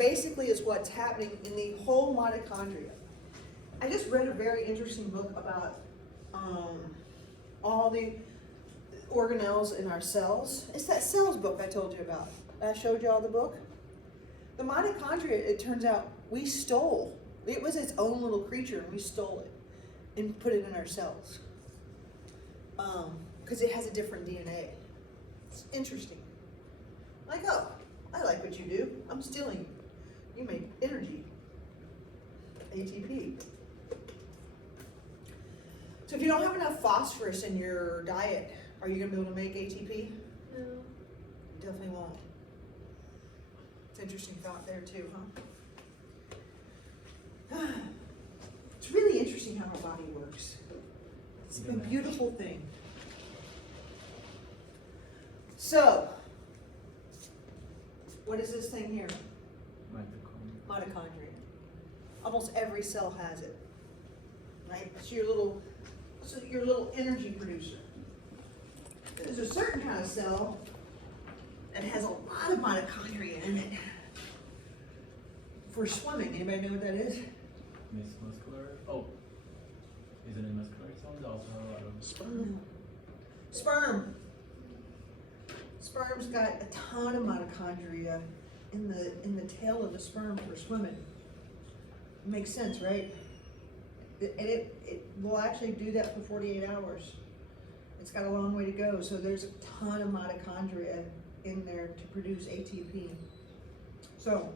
what's happening in the whole mitochondria. I just read a very interesting book about all the organelles in our cells. It's that cells book I told you about. I showed you all the book. The mitochondria, it turns out, we stole. It was its own little creature, and we stole it and put it in our cells. Because it has a different DNA. It's interesting. Like, oh, I like what you do. I'm stealing. You make energy. ATP. So if you don't have enough phosphorus in your diet, are you going to be able to make ATP? No. You definitely won't. It's an interesting thought there too, huh? It's really interesting how our body works. It's a beautiful thing. So, what is this thing here? Mitochondria. Almost every cell has it, right? It's your little energy producer. There's a certain kind of cell that has a lot of mitochondria in it for swimming. Anybody know what that is? Muscular? Oh. Is it in muscular cells? Also a lot of Sperm. Sperm. Sperm's got a ton of mitochondria in the tail of the sperm for swimming. Makes sense, right? It will actually do that for 48 hours. It's got a long way to go, so there's a ton of mitochondria in there to produce ATP. So,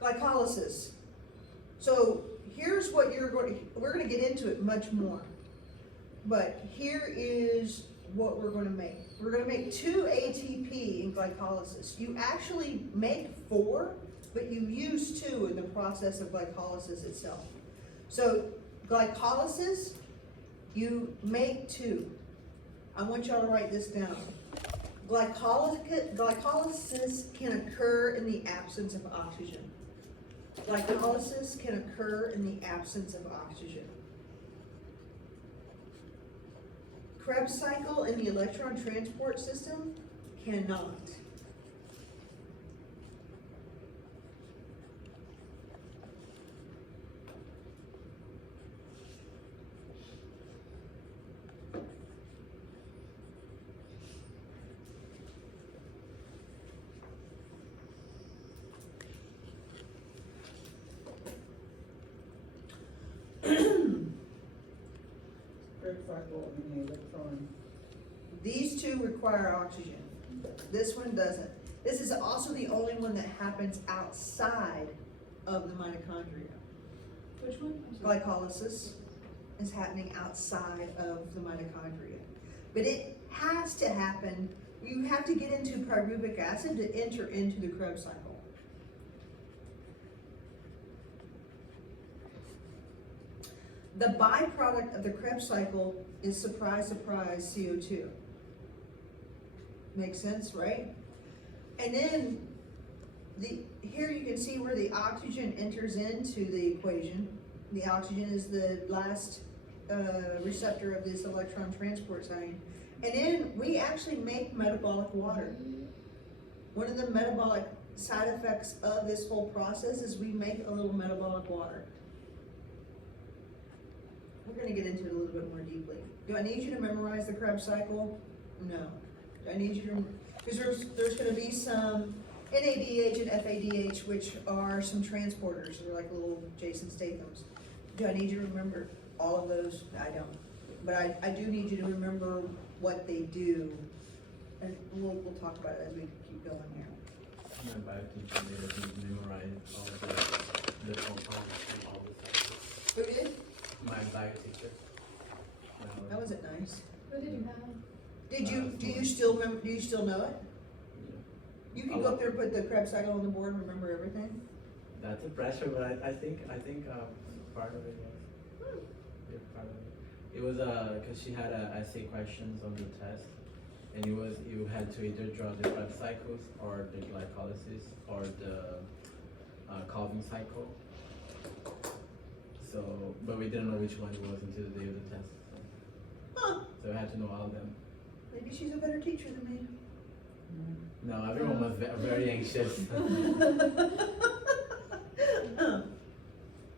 glycolysis. So here's what we're going to get into it much more. But here is what we're going to make. We're going to make 2 ATP in glycolysis. You actually make 4, but you use 2 in the process of glycolysis itself. So glycolysis, you make 2. I want y'all to write this down. Glycolysis can occur in the absence of oxygen. Glycolysis can occur in the absence of oxygen. Krebs cycle in the electron transport system cannot. Krebs cycle in the electron. These 2 require oxygen. This one doesn't. This is also the only one that happens outside of the mitochondria. Which one? I'm sorry. Glycolysis is happening outside of the mitochondria. But it has to happen. You have to get into pyruvic acid to enter into the Krebs cycle. The byproduct of the Krebs cycle is, surprise, surprise, CO2. Makes sense, right? And then here you can see where the oxygen enters into the equation. The oxygen is the last receptor of this electron transport sign. And then we actually make metabolic water. One of the metabolic side effects of this whole process is we make a little metabolic water. We're gonna get into it a little bit more deeply. Do I need you to memorize the Krebs cycle? No. Do I need you to, because there's gonna be some NADH and FADH, which are some transporters. They're like little Jason Stathams. Do I need you to remember all of those? I don't. But I do need you to remember what they do. And we'll talk about it as we keep going here. My bio teacher did memorize all the compounds and all the cycles. Who did? My bio teacher. That wasn't nice. What did you have? Did you, do you still remember, do you still know it? You can go up there and put the Krebs cycle on the board and remember everything? That's a pressure, but I think part of it was. Yeah, part of it. It was because she had essay questions on the test, and you had to either draw the Krebs cycles or the glycolysis or the Calvin cycle. So, but we didn't know which one it was until the day of the test. Huh. So we had to know all of them. Maybe she's a better teacher than me. No, everyone was very anxious.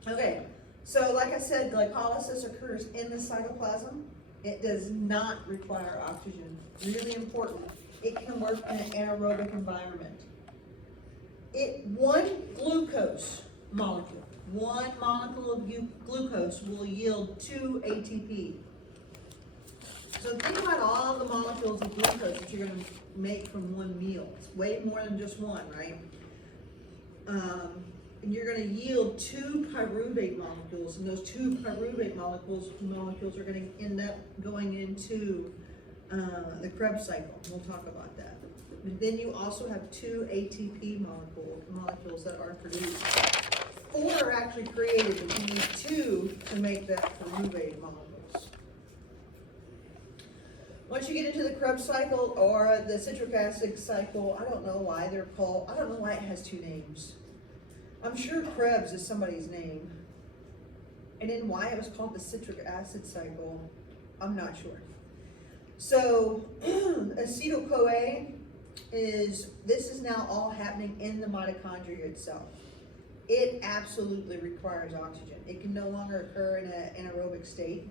Okay, so like I said, glycolysis occurs in the cytoplasm. It does not require oxygen. Really important. It can work in an anaerobic environment. One glucose molecule, one molecule of glucose will yield 2 ATP. So think about all the molecules of glucose that you're gonna make from one meal. It's way more than just one, right? And you're gonna yield 2 pyruvate molecules, and those 2 pyruvate molecules are gonna end up going into the Krebs cycle. We'll talk about that. But then you also have 2 ATP molecules that are produced. 4 are actually created, but you need 2 to make that pyruvate molecules. Once you get into the Krebs cycle or the citric acid cycle, I don't know why it has 2 names. I'm sure Krebs is somebody's name. And then why it was called the citric acid cycle, I'm not sure. So acetyl-CoA this is now all happening in the mitochondria itself. It absolutely requires oxygen. It can no longer occur in an anaerobic state.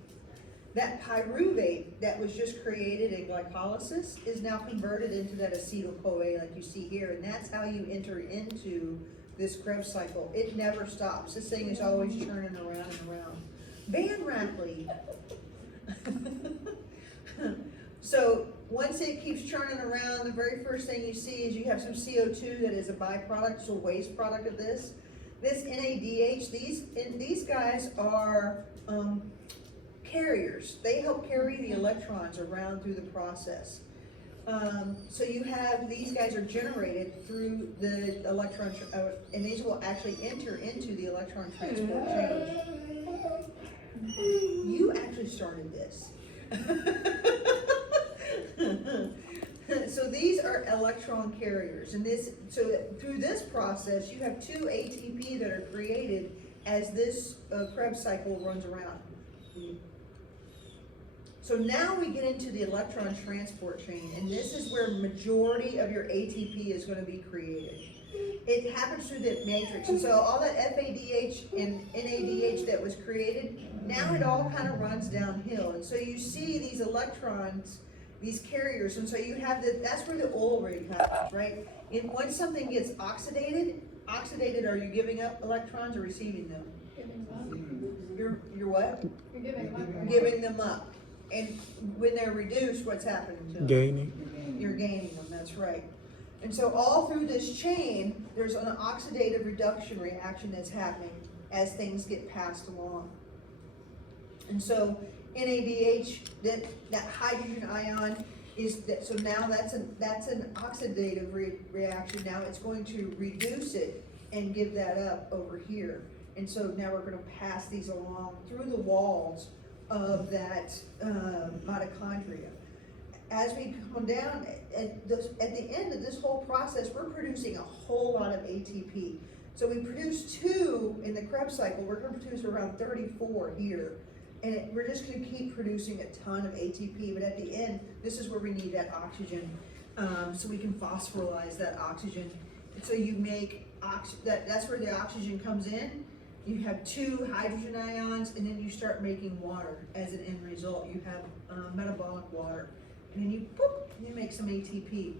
That pyruvate that was just created in glycolysis is now converted into that acetyl-CoA like you see here, and that's how you enter into this Krebs cycle. It never stops. This thing is always churning around and around. Van Rapley. So once it keeps churning around, the very first thing you see is you have some CO2 that is a byproduct, so waste product of this. This NADH, these guys are carriers. They help carry the electrons around through the process. So you have, these guys are generated through the electron, and these will actually enter into the electron transport chain. You actually started this. So these are electron carriers, and so through this process, you have 2 ATP that are created as this Krebs cycle runs around. So now we get into the electron transport chain, and this is where majority of your ATP is going to be created. It happens through the matrix, and so all that FADH and NADH that was created, now it all kind of runs downhill, and so you see these electrons, these carriers, and so you have that's where the oil rig happens, right? And once something gets oxidated, are you giving up electrons or receiving them? Giving up. You're what? You're giving up. Giving them up. And when they're reduced, what's happening to them? Gaining. You're gaining them, that's right. And so all through this chain, there's an oxidative reduction reaction that's happening as things get passed along. And so NADH, that hydrogen ion so now that's an oxidative reaction. Now it's going to reduce it and give that up over here. And so now we're going to pass these along through the walls of that mitochondria. As we come down, at the end of this whole process, we're producing a whole lot of ATP. So we produce 2 in the Krebs cycle, we're gonna produce around 34 here. And we're just gonna keep producing a ton of ATP, but at the end, this is where we need that oxygen, so we can phosphorylize that oxygen. And so you make that's where the oxygen comes in. You have 2 hydrogen ions, and then you start making water as an end result. You have metabolic water, and then you make some ATP.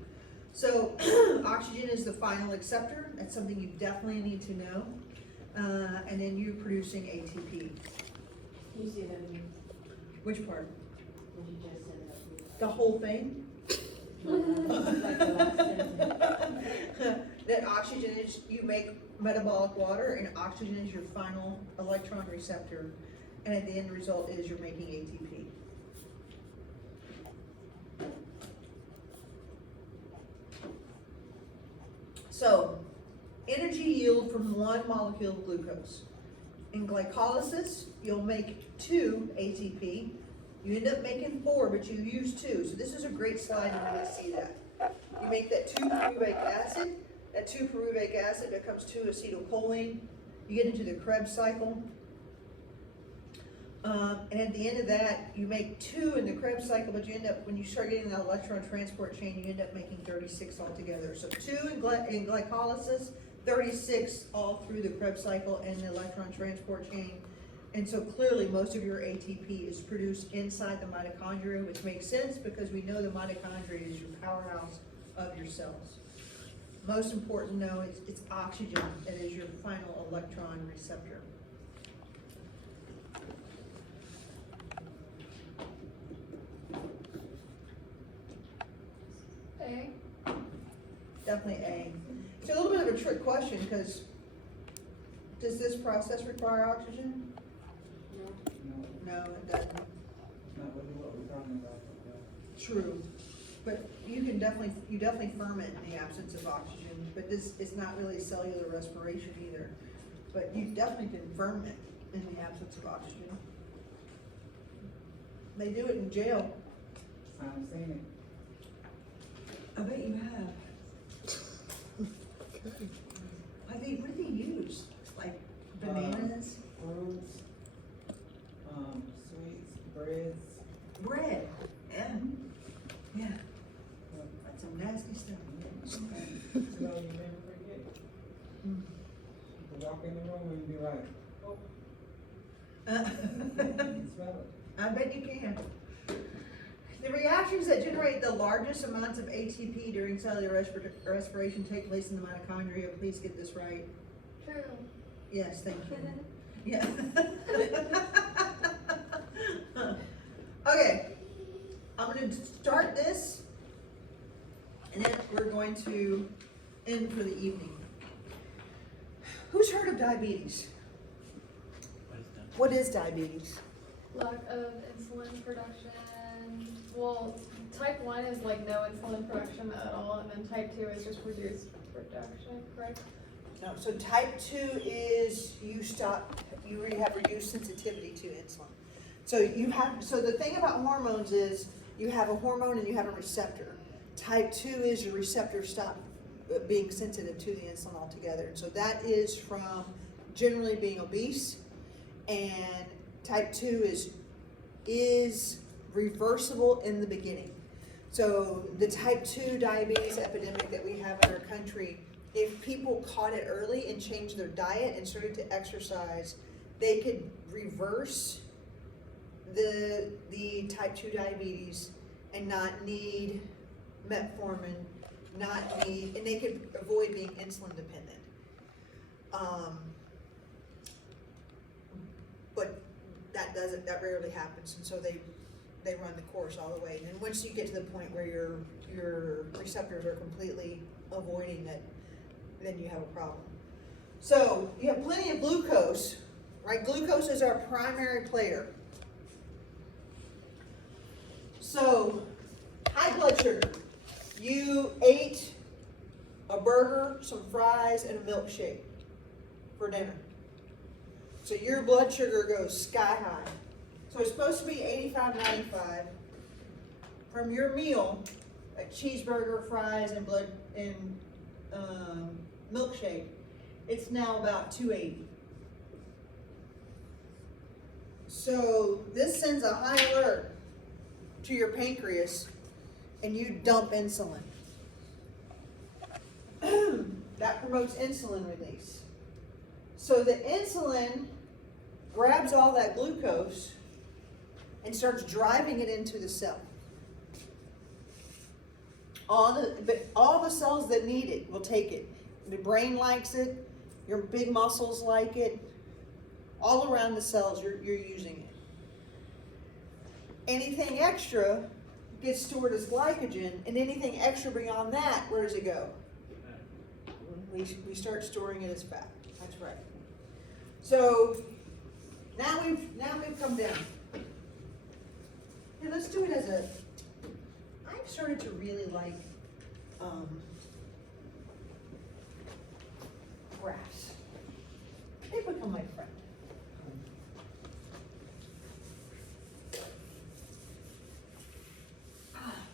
So oxygen is the final acceptor. That's something you definitely need to know. And then you're producing ATP. You see that in Which part? what you just said The whole thing? like the last sentence. That oxygen is, you make metabolic water, and oxygen is your final electron receptor. And at the end result is you're making ATP. So, energy yield from 1 molecule of glucose. In glycolysis, you'll make 2 ATP. You end up making 4, but you use 2. So this is a great slide when you see that. You make that 2-pyruvic acid. That 2-pyruvic acid becomes 2-acetylcholine. You get into the Krebs cycle. And at the end of that, you make 2 in the Krebs cycle, but you end up, when you start getting the electron transport chain, you end up making 36 altogether. So 2 in glycolysis, 36 all through the Krebs cycle and the electron transport chain. And so clearly most of your ATP is produced inside the mitochondria, which makes sense because we know the mitochondria is your powerhouse of your cells. Most important though, it's oxygen that is your final electron receptor. A. Definitely A. It's a little bit of a trick question because does this process require oxygen? No, No, it doesn't. not really what we're talking about. True. But you definitely ferment in the absence of oxygen, but this is not really cellular respiration either. But you definitely can ferment in the absence of oxygen. They do it in jail. I'm saying I bet you have. What do they use? Like bananas? fruits, sweets, breads. Bread? Yeah. Yeah. That's some nasty stuff. So you never forget. Mm. You can walk in the room and be like, oh, you smell it. I bet you can. The reactions that generate the largest amounts of ATP during cellular respiration take place in the mitochondria. Please get this right. True. Yes, thank you. Yeah. Okay, I'm gonna start this, and then we're going to end for the evening. Who's heard of diabetes? What is that? What is diabetes? Lack of insulin production. Well, type 1 is like no insulin production at all, and then type 2 is just reduced production, correct? No, so type 2 is you already have reduced sensitivity to insulin. So the thing about hormones is you have a hormone and you have a receptor. Type 2 is your receptor stop being sensitive to the insulin altogether. And so that is from generally being obese, and type 2 is reversible in the beginning. So the type 2 diabetes epidemic that we have in our country, if people caught it early and changed their diet and started to exercise, they could reverse the type 2 diabetes and not need metformin, and they could avoid being insulin dependent. But that rarely happens, and so they run the course all the way. And then once you get to the point where your receptors are completely avoiding it, then you have a problem. So you have plenty of glucose, right? Glucose is our primary player. So high blood sugar. You ate a burger, some fries, and a milkshake for dinner. So your blood sugar goes sky high. So it's supposed to be 85, 95. From your meal, a cheeseburger, fries, and milkshake, it's now about 280. So this sends a high alert to your pancreas and you dump insulin. That promotes insulin release. So the insulin grabs all that glucose and starts driving it into the cell. All the cells that need it will take it. The brain likes it, your big muscles like it, all around the cells you're using it. Anything extra gets stored as glycogen, and anything extra beyond that, where does it go? We start storing it as fat. That's right. So now we've come down. Hey, let's do it as a. I've started to really like graphs. They become my friend.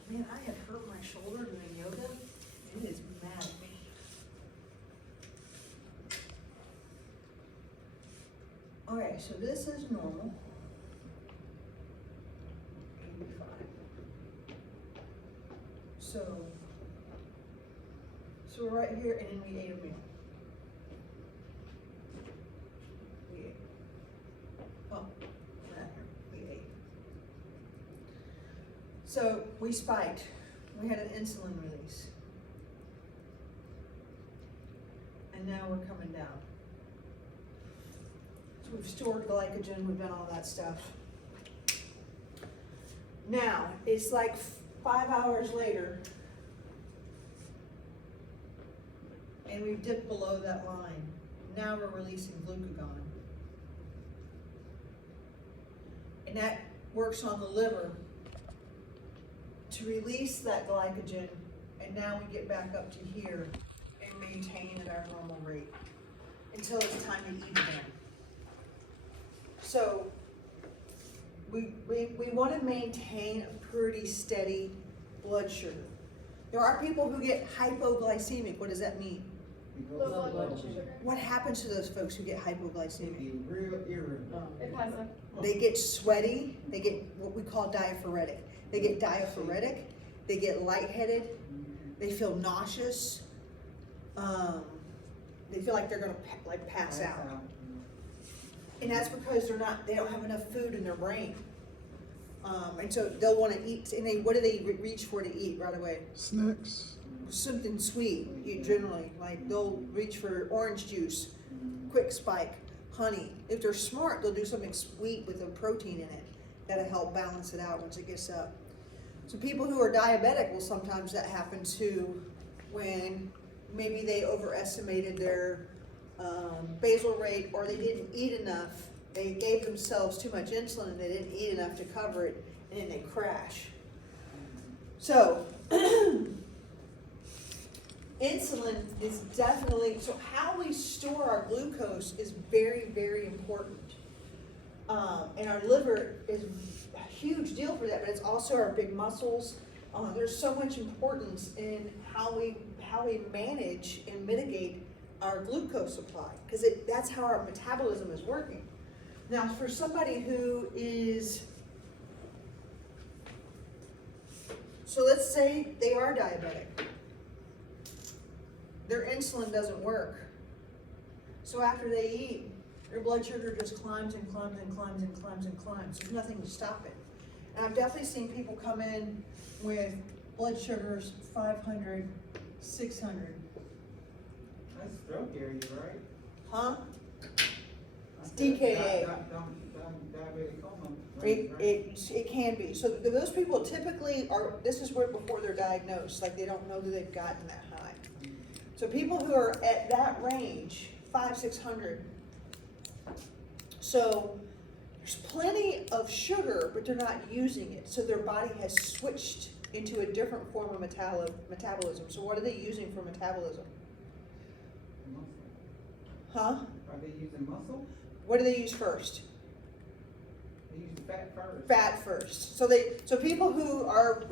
Man, I have hurt my shoulder doing yoga. It is mad at me. Okay, so this is normal. 85. So we're right here, and then we ate a meal. We ate. Oh, not here. We ate. So we spiked. We had an insulin release. And now we're coming down. So we've stored glycogen, we've done all that stuff. Now, it's like 5 hours later, and we've dipped below that line. Now we're releasing glucagon. And that works on the liver to release that glycogen, and now we get back up to here and maintain at our normal rate until it's time to eat again. So we want to maintain a pretty steady blood sugar. There are people who get hypoglycemic. What does that mean? Low blood sugar. What happens to those folks who get hypoglycemic? Be real irritable. It has a, They get sweaty, they get what we call diaphoretic. They get diaphoretic, they get lightheaded, they feel nauseous, they feel like they're gonna pass out. And that's because they don't have enough food in their brain. And so they'll wanna eat, and what do they reach for to eat right away? Snacks. Something sweet, generally, like they'll reach for orange juice, quick spike, honey. If they're smart, they'll do something sweet with a protein in it. That'll help balance it out once it gets up. So people who are diabetic will sometimes that happen too, when maybe they overestimated their basal rate, or they didn't eat enough. They gave themselves too much insulin and they didn't eat enough to cover it, and then they crash. So insulin is definitely, so how we store our glucose is very, very important. And our liver is a huge deal for that, but it's also our big muscles. There's so much importance in how we manage and mitigate our glucose supply, because that's how our metabolism is working. Now, for somebody who is, so let's say they are diabetic. Their insulin doesn't work. So after they eat, their blood sugar just climbs and climbs and climbs and climbs and climbs. There's nothing to stop it. And I've definitely seen people come in with blood sugars 500, 600. That's stroke area, right? Huh? It's DKA. Diabetic coma. It can be. So those people typically are, this is where before they're diagnosed, like they don't know that they've gotten that high. So people who are at that range, 500, 600, so there's plenty of sugar, but they're not using it. So their body has switched into a different form of metabolism. So what are they using for metabolism? Muscle. Huh? Are they using muscle? What do they use first? They use fat first. Fat first. So people who are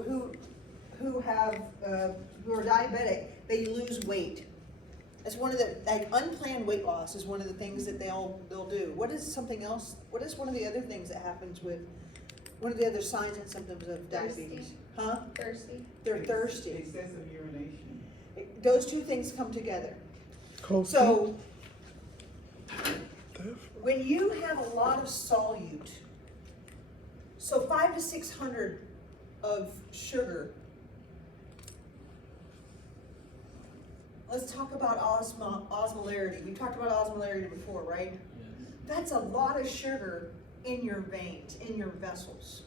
diabetic, they lose weight. That's one of the, like, unplanned weight loss is one of the things that they'll do. What is something else, what is one of the other things that happens with, one of the other signs and symptoms of diabetes? Huh? Thirsty. They're thirsty. Excessive urination. Those two things come together. Cold So, feet. when you have a lot of solute, so 500 to 600 of sugar. Let's talk about osmolarity. We talked about osmolarity before, right? Yes. That's a lot of sugar in your veins, in your vessels,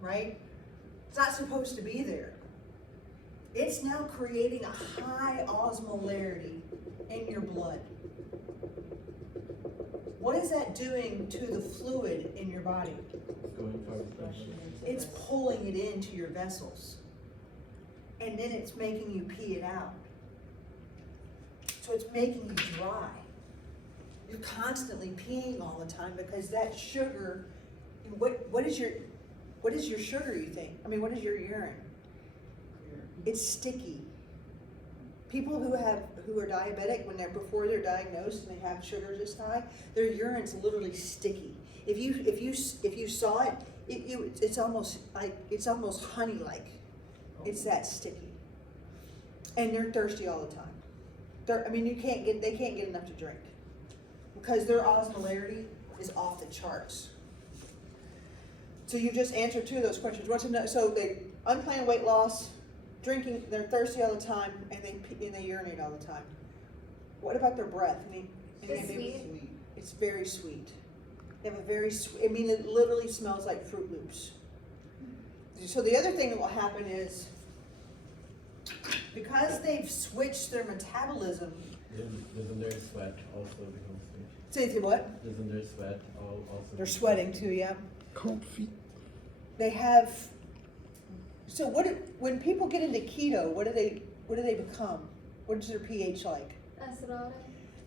right? It's not supposed to be there. It's now creating a high osmolarity in your blood. What is that doing to the fluid in your body? It's going towards the. It's pulling it into your vessels. And then it's making you pee it out. So it's making you dry. You're constantly peeing all the time because that sugar, what is your sugar, you think? I mean, what is your urine? It's sticky. People who are diabetic, before they're diagnosed and they have sugars this high, their urine's literally sticky. If you saw it, it's almost honey-like. It's that sticky. And they're thirsty all the time. They can't get enough to drink because their osmolarity is off the charts. So you just answered two of those questions. So they unplanned weight loss, drinking, they're thirsty all the time, and they urinate all the time. What about their breath? It's sweet. It's very sweet. They have a very sweet, it literally smells like Fruit Loops. So the other thing that will happen is, because they've switched their metabolism. Doesn't their sweat also become sweet? Say what? Doesn't their sweat also? They're sweating too, yeah. Cold feet. They have. So when people get into keto, what do they become? What is their pH like? Acidotic.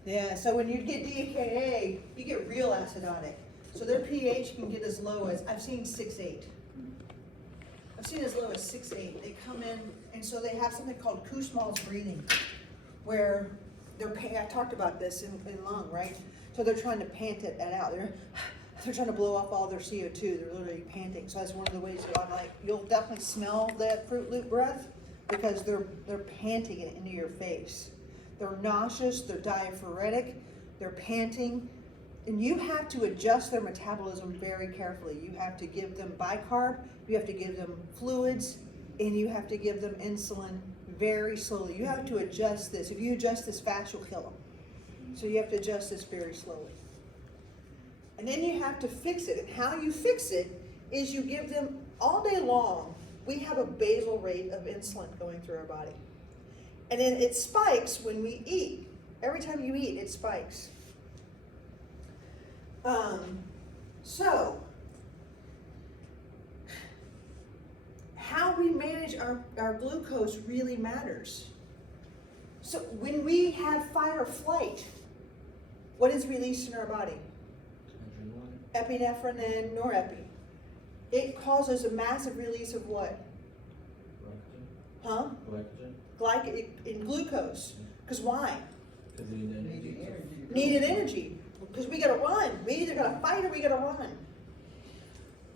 Yeah. So when you get DKA, you get real acidotic. So their pH can get as low as, I've seen 6.8. I've seen as low as 6.8. They come in, and so they have something called Kussmaul's breathing, where I talked about this in lung, right? So they're trying to pant it out. They're trying to blow off all their CO2. They're literally panting. So that's one of the ways that I'm like, you'll definitely smell that Fruit Loop breath because they're panting it into your face. They're nauseous, they're diaphoretic, they're panting, and you have to adjust their metabolism very carefully. You have to give them bicarb, you have to give them fluids, and you have to give them insulin very slowly. You have to adjust this. If you adjust this fast, you'll kill them. So you have to adjust this very slowly. And then you have to fix it. And how you fix it is you give them all day long. We have a basal rate of insulin going through our body. And then it spikes when we eat. Every time you eat, it spikes. So, how we manage our glucose really matters. So when we have fight or flight, what is released in our body? Epinephrine and norepinephrine. It causes a massive release of what? Glycogen. Huh? Glycogen. In glucose. Because why? Because you need energy. Needed energy. Because we gotta run. We either gotta fight or we gotta run.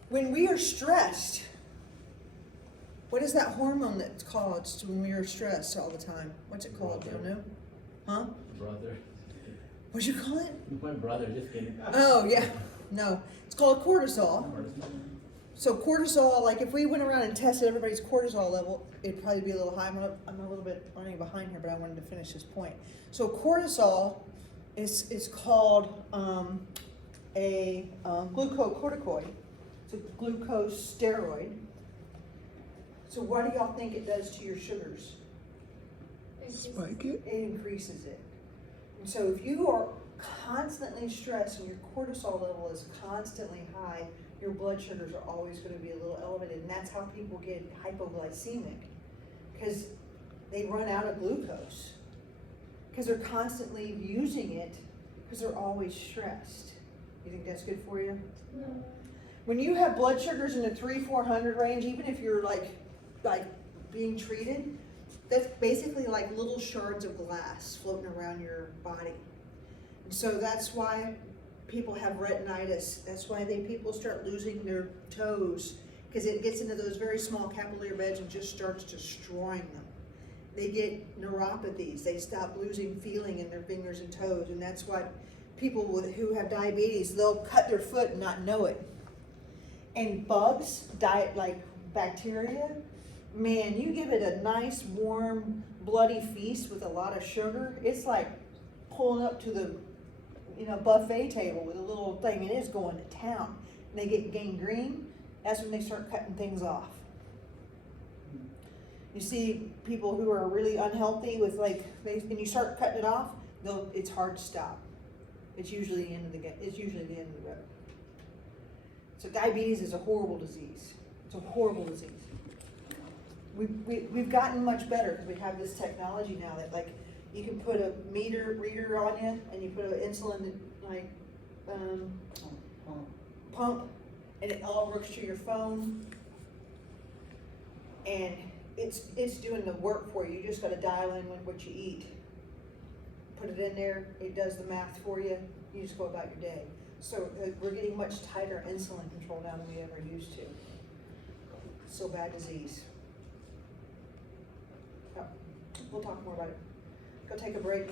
When we are stressed, what is that hormone that's called when we are stressed all the time? What's it called? Do you know? Huh? Brother. What'd you call it? My brother, just kidding. Oh, yeah. No. It's called cortisol. So cortisol, like if we went around and tested everybody's cortisol level, it'd probably be a little high. I'm a little bit running behind here, but I wanted to finish this point. So cortisol is called a glucocorticoid. It's a glucose steroid. So what do y'all think it does to your sugars? Spike it. It increases it. And so if you are constantly stressed and your cortisol level is constantly high, your blood sugars are always going to be a little elevated. And that's how people get hypoglycemic, because they run out of glucose, because they're constantly using it, because they're always stressed. You think that's good for you? No. When you have blood sugars in the 300-400 range, even if you're like being treated, That's basically like little shards of glass floating around your body. And so that's why people have retinitis. That's why people start losing their toes, because it gets into those very small capillary beds and just starts destroying them. They get neuropathies. They stop losing feeling in their fingers and toes, and that's why people who have diabetes, they'll cut their foot and not know it. And bugs, like bacteria, man, you give it a nice, warm, bloody feast with a lot of sugar, it's like pulling up to the buffet table with a little thing, and it's going to town. And they get gangrene, that's when they start cutting things off. You see people who are really unhealthy with and you start cutting it off, it's hard to stop. It's usually the end of the road. So diabetes is a horrible disease. It's a horrible disease. We've gotten much better because we have this technology now that you can put a reader on you, and you put an insulin pump, and it all works through your phone, and it's doing the work for you. You just got to dial in what you eat, put it in there, it does the math for you. You just go about your day. So we're getting much tighter insulin control now than we ever used to. So bad disease. Oh, we'll talk more about it. Go take a break.